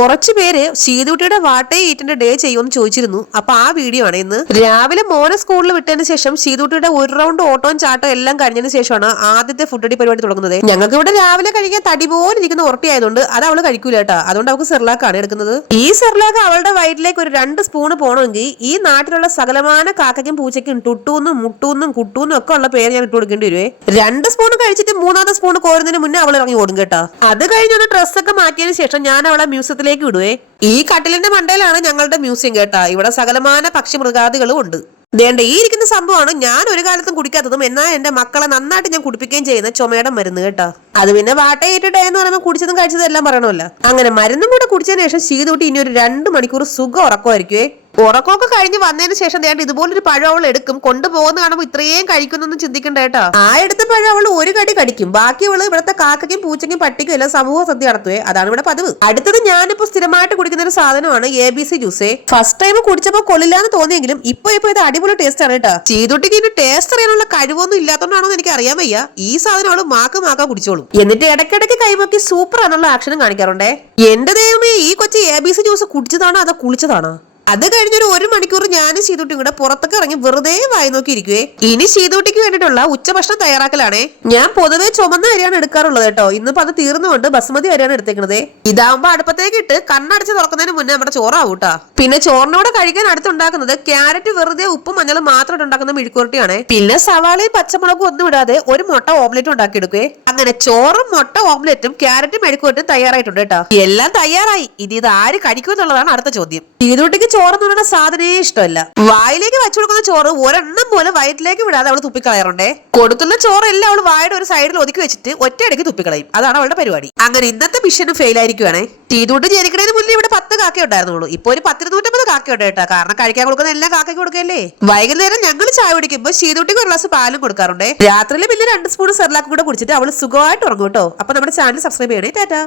കുറച്ചു പേര് ശീതുട്ടിയുടെ വാട്ടേ ഈറ്റിന്റെ ഡേ ചെയ്യുമെന്ന് ചോദിച്ചിരുന്നു. അപ്പൊ ആ വീഡിയോ ആണ് ഇന്ന്. രാവിലെ മോനെ സ്കൂളിൽ വിട്ടതിന് ശേഷം ശീതുട്ടിയുടെ ഒരു റൗണ്ട് ഓട്ടവും ചാട്ടോ എല്ലാം കഴിഞ്ഞതിന് ശേഷമാണ് ആദ്യത്തെ ഫുഡ് അടി പരിപാടി തുടങ്ങുന്നത്. ഞങ്ങൾക്ക് ഇവിടെ രാവിലെ കഴിക്കാൻ തടി പോലെ ഇരിക്കുന്ന ഉറട്ടിയായതുകൊണ്ട് അത് അവള് കഴിക്കൂല കേട്ടാ. അതുകൊണ്ട് അവൾക്ക് സെർലാക്കാണ് എടുക്കുന്നത്. ഈ സെർലാക്ക് അവളുടെ വയറ്റിലേക്ക് ഒരു 2 സ്പൂൺ പോകണമെങ്കിൽ ഈ നാട്ടിലുള്ള സകലമാന കാക്കയ്ക്കും പൂച്ചയ്ക്കും ടുട്ടൂന്നും മുട്ടൂന്നും കുട്ടൂന്നും ഒക്കെ ഉള്ള പേര് ഞാൻ ഇട്ട് കൊടുക്കേണ്ടി വരുവേ. 2 സ്പൂൺ കഴിച്ചിട്ട് 3ാമത്തെ സ്പൂൺ കോരുന്നതിന് മുന്നേ അവൾ ഇറങ്ങി ഓടും കേട്ടാ. അത് കഴിഞ്ഞൊന്ന് ഡ്രസ്സൊക്കെ മാറ്റിയതിന് ശേഷം ഞാൻ അവളെ മ്യൂസിയത്തിലേക്ക് വിടുവേ. ഈ കട്ടിലിന്റെ മണ്ടയിലാണ് ഞങ്ങളുടെ മ്യൂസിയം കേട്ടാ. ഇവിടെ സകലമാന പക്ഷി മൃഗാദികളും ഉണ്ട്. ദേണ്ട ഈ ഇരിക്കുന്ന സംഭവമാണ് ഞാൻ ഒരു കാലത്തും കുടിക്കാത്തതും എന്നാൽ എന്റെ മക്കളെ നന്നായിട്ട് ഞാൻ കുടിപ്പിക്കുകയും ചെയ്യുന്ന ചുമയുടെ മരുന്ന് കേട്ടാ. അത് പിന്നെ വാട്ടയിട്ടിട്ടേ എന്ന് പറയുമ്പോൾ കുടിച്ചതും കഴിച്ചതും എല്ലാം പറയണമല്ലോ. അങ്ങനെ മരുന്നും കൂടെ കുടിച്ചതിന് ശേഷം ശീതൂട്ടി ഇനി ഒരു 2 മണിക്കൂർ സുഖം ഉറക്കമായിരിക്കുവേ. ഉറക്കമൊക്കെ കഴിഞ്ഞ് വന്നതിന് ശേഷം ദേണ്ട ഇതുപോലൊരു പഴം അവൾ എടുക്കും. കൊണ്ടുപോകുന്ന കാണുമ്പോൾ ഇത്രയും കഴിക്കുന്നൊന്നും ചിന്തിക്കണ്ട കേട്ടാ. ആ എടുത്ത പഴം അവൾ ഒരു കടി കടിക്കും. ബാക്കി അവള് ഇവിടുത്തെ കാക്കയ്ക്കും പൂച്ചയ്ക്കും പട്ടിക്കും എല്ലാം സമൂഹ സദ്യ നടത്തുവേ. അതാണ് ഇവിടെ പതിവ്. അടുത്തത് ഞാനിപ്പോ സ്ഥിരമായിട്ട് കുടിക്കുന്ന ഒരു സാധനമാണ് ABC ജ്യൂസേ. ഫസ്റ്റ് ടൈം കുടിച്ചപ്പോ കൊള്ളില്ലാന്ന് തോന്നിയെങ്കിലും ഇപ്പൊ ഇത് അടിപൊളി ടേസ്റ്റ് ആണ് കേട്ടാ. ചെയ്തോട്ടിക്ക് ഇതിന് ടേസ്റ്റ് അറിയാനുള്ള കഴിവൊന്നും ഇല്ലാത്തതുകൊണ്ടാണോ എനിക്ക് അറിയാൻ വയ്യ. ഈ സാധനം അവള് മാക്ക കുടിച്ചോളും. എന്നിട്ട് ഇടയ്ക്കിടയ്ക്ക് കൈമൊക്കെ സൂപ്പർ ആണെന്നുള്ള ആക്ഷനും കാണിക്കാറുണ്ടേ. എന്റെ ദൈവമേ, ഈ കൊച്ചി ABC ജ്യൂസ് കുടിച്ചതാണോ അതോ കുളിച്ചതാണോ? അത് കഴിഞ്ഞൊരു 1 മണിക്കൂർ ഞാനും ശീതൂട്ടിയും കൂടെ പുറത്തൊക്കെ ഇറങ്ങി വെറുതെ വായി നോക്കി ഇരിക്കുവേ. ഇനി ശീതൂട്ടിക്ക് വേണ്ടിയിട്ടുള്ള ഉച്ചഭക്ഷണം തയ്യാറാക്കലാണേ. ഞാൻ പൊതുവെ ചുമന്ന അരിയാണ് എടുക്കാറുള്ളത് കേട്ടോ. ഇന്നിപ്പോ അത് തീർന്നുകൊണ്ട് ബസുമതി അരിയാണ് എടുത്തേക്കുന്നത്. ഇതാവുമ്പോ അടുപ്പത്തേക്ക് ഇട്ട് കണ്ണടച്ച് തുറക്കുന്നതിന് മുന്നേ നമ്മുടെ ചോറാവൂട്ടാ. പിന്നെ ചോറിനോടെ കഴിക്കാൻ അടുത്തുണ്ടാക്കുന്നത് ക്യാരറ്റ് വെറുതെ ഉപ്പും മഞ്ഞളും മാത്രമായിട്ട് ഉണ്ടാക്കുന്ന മെഴുക്കുവരട്ടിയാണ്. പിന്നെ സവാളയും പച്ചമുളകും ഒന്നും ഇടാതെ ഒരു മുട്ട ഓംലെറ്റ് ഉണ്ടാക്കി എടുക്കുവേ. അങ്ങനെ ചോറും മുട്ട ഓംലെറ്റും ക്യാരറ്റും മെഴുക്കുവരട്ടും തയ്യാറായിട്ടുണ്ട് കേട്ടോ. എല്ലാം തയ്യാറായി. ഇത് ആര് കഴിക്കും എന്നുള്ളതാണ് അടുത്ത ചോദ്യം. ശീതൂട്ടിക്ക് ചോറെന്ന് പറയുന്ന സാധനേ ഇഷ്ടമല്ല. വായിലേക്ക് വെച്ചു കൊടുക്കുന്ന ചോറ് ഒരെണ്ണം പോലെ വയറ്റിലേക്ക് വിടാതെ അവള് തുപ്പിക്കളയാറുണ്ടേ. കൊടുക്കുന്ന ചോറെല്ലാം അവള് വായുടെ ഒരു സൈഡിൽ ഒതുക്കി വെച്ചിട്ട് ഒറ്റയടിക്ക് തുപ്പിക്കളയും. അതാണ് അവളുടെ പരിപാടി. അങ്ങനെ ഇന്നത്തെ മിഷനും ഫെയിൽ ആയിരിക്കുവാണേ. തീതൂട്ട് ജനിക്കണേന് മുന്നേ ഇവിടെ 10 കാക്ക ഉണ്ടായിരുന്നുള്ളൂ. ഇപ്പൊ ഒരു 10-250 കാക്ക ഉണ്ട് കേട്ടോ. കാരണം കഴിക്കാൻ കൊടുക്കുന്ന എല്ലാം കാക്കയ്ക്ക് കൊടുക്കല്ലേ. വൈകുന്നേരം ഞങ്ങൾ ചായ കുടിക്കുമ്പോൾ ശീതൂട്ടിക്ക് 1 ഗ്ലാസ് പാലും കൊടുക്കാറുണ്ട്. രാത്രിയിൽ പിന്നെ 2 സ്പൂൺ സെർലാക്ക് കൂടെ കുടിച്ചിട്ട് അവള് സുഖമായിട്ട് ഉറങ്ങും കേട്ടോ. അപ്പൊ നമ്മുടെ ചാനൽ സബ്സ്ക്രൈബ് ചെയ്യണേ. ടാറ്റാ.